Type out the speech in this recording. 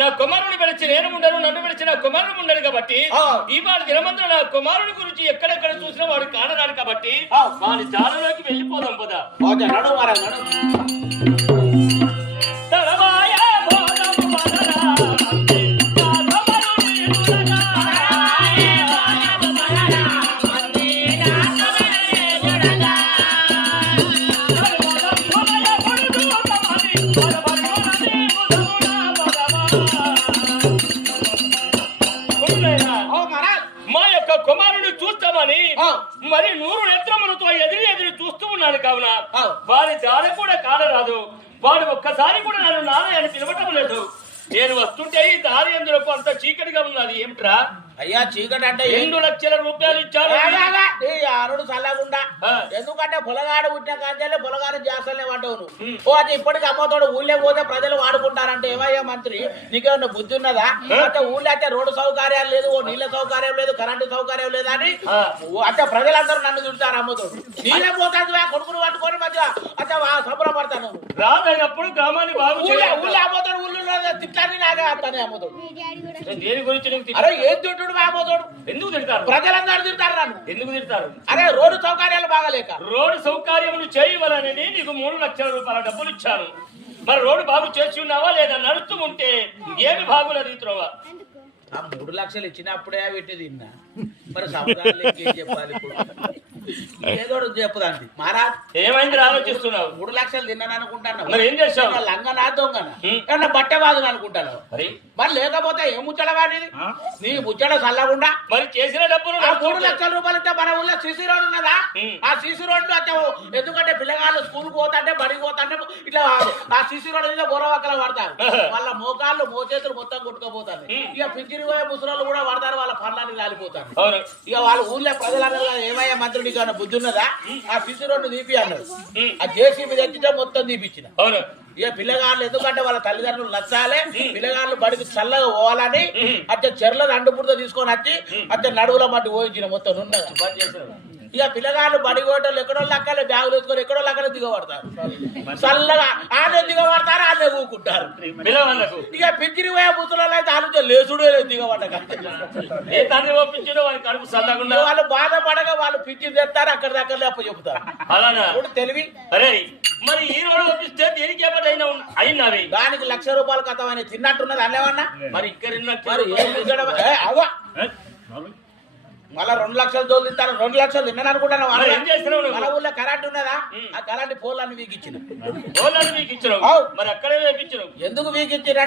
నా కుమారుని పిలిచి నేను ఉండను, నన్ను పిలిచి నా కుమారుడు ఉండను కాబట్టి ఇవాళ దినమంతా నా కుమారుని గురించి ఎక్కడెక్కడ చూసినా వాడు కానరాడు కాబట్టి వాడి జాలలోకి వెళ్ళిపోదాం పదా. మా యొక్క కుమారుని చూస్తామని మరి 100 నేత్రములతో ఎదురు చూస్తూ ఉన్నాను కావున వారి జాడ కూడా కానరాదు. వాడు ఒక్కసారి కూడా నన్ను నాన్న అని పిలవటం లేదు. నేను వస్తుంటే ఈ దారి ఎందులో అంత చీకటిగా ఉన్నది. ఏమిట్రా అయ్యా చీకటి అంటే 2 లక్షల రూపాయలు ఇచ్చారు అరుడు చల్లకుండా. ఎందుకంటే పొలగాడు పుట్టిన కాంచాలే పొలగాడు చేస్తలే పడ్డావు. ఓ అది ఇప్పటికి అమ్మతోడు ఊళ్ళో పోతే ప్రజలు వాడుకుంటారంటే ఏమయ్యా మంత్రి నీకేమన్నా బుద్ధి ఉన్నదా? అంటే ఊళ్ళో అయితే రోడ్డు సౌకర్యాలు లేదు, ఓ నీళ్ళ సౌకర్యం లేదు, కరెంటు సౌకర్యం లేదు అని అంటే ప్రజలందరూ నన్ను చుడతారు. అమ్మతోడు నీళ్ళే పోతాను కొడుకును పట్టుకొని మధ్య అంటే సంబరపడతాను. రాదైనప్పుడు గ్రామాన్ని బాగు ఊళ్ళో అమ్మతోడు ఊళ్ళో తిట్టాన్ని నాకే వస్తానే అమ్మతోడు. దేని గురించి అరే ఏం తింటుడు అమ్మతోడు? ఎందుకు తిడతారు? ప్రజలందరూ తిడతారు నన్ను. ఎందుకు తిడతారు? అరే రోడ్డు సౌకర్యాలు బాగలేక. రోడ్డు సౌకర్యములు చేయవలని నీకు 3 లక్షల రూపాయల డబ్బులు ఇచ్చాను. మరి రోడ్డు బాగు చేసి ఉన్నావా లేదా? నడుస్తూ ఉంటే ఏమి బాగులేదు రీతిలోవా? ఆ 3 లక్షలు ఇచ్చినప్పుడే పెట్టి తిన్నా. మరి సంవత్సరాలు ఏం చెప్పాలి? ఇప్పుడు ఏదో చెప్పుదాంది మహారాజ్. ఏమైంది ఆలోచిస్తున్నావు? 3 లక్షలు తిన్నాను అనుకుంటాను. మరి ఏం చేస్తావు? లంగనా దొంగనా ఏమన్నా బట్టే వాదును అనుకుంటాను. మరి లేకపోతే ఏం ముచ్చట వాడిది నీ ముచ్చట చల్లకుండా. మరి చేసిన డబ్బులు 3 లక్షల రూపాయలు అంటే మన ఊళ్ళో సిసి రోడ్ ఉన్నదా? ఆ సిసి రోడ్డు అంటే ఎందుకంటే పిల్లగాళ్ళు స్కూల్ పోతాంటే బడికి పోతాంటే ఇట్లా ఆ సిసి రోడ్ మీద బోరవక్కలు పడతారు. వాళ్ళ మోకాళ్ళు మోచేతులు మొత్తం కొట్టుకోపోతారు. ఇక పిచ్చిరి పోయే ముసలు కూడా పడతారు. వాళ్ళ పనులన్నీ రాలిపోతారు. ఇక వాళ్ళ ఊళ్ళో ప్రజలందరూ ఏమయ్యా మంత్రుడికి ఏమైనా బుద్ధి ఉన్నదా? ఆ సిసి రోడ్డు తీపి అన్నారు. ఆ జేసీబీ తెచ్చితే మొత్తం తీపిచ్చిన. ఇక పిల్లగాళ్ళు ఎందుకంటే వాళ్ళ తల్లిదండ్రులు నచ్చాలి, పిల్లగాళ్ళు బడికి చల్లగా పోవాలని అచ్చే చెర్లను అండుపుడితో తీసుకొని వచ్చి అచ్చే నడువుల మట్టి పోయించిన మొత్తం నుండగా పని చేస్తారు. ఇక పిల్లగాళ్ళు బడి కోటలు ఎక్కడో లక్కలే బ్యాగులు వేసుకొని ఎక్కడో లక్కలే దిగబడతారు. చల్లగా ఆనే దిగబడతారు, ఆనే ఊకుంటారు. ఇక పిచ్చిరి పోయే ముసలాళ్ళు అయితే ఆలోచన లేచుడే లేదు దిగబడ్డక. వాళ్ళు బాధపడగా వాళ్ళు పిచ్చి తెస్తారు, అక్కడ దగ్గర అప్పు చెబుతారు. ఇప్పుడు తెలివి. మరి ఈ రోడ్డు పంపిస్తే దేనికి అయినవి దానికి 1 లక్ష రూపాయలు కథమని తిన్నట్టున్నది అల్లేమన్నా. మరి ఇక్కడ మళ్ళా 2 లక్షలు తోలుతారు. 2 లక్షలు తిన్నాను అనుకుంటాను. మన ఊళ్ళో కరెంట్ ఉన్నదా? ఆ కరెంట్ పోల్ అని వీకిచ్చిన. మరి అక్కడే వేపించరు. ఎందుకు వీకిచ్చిన అంటే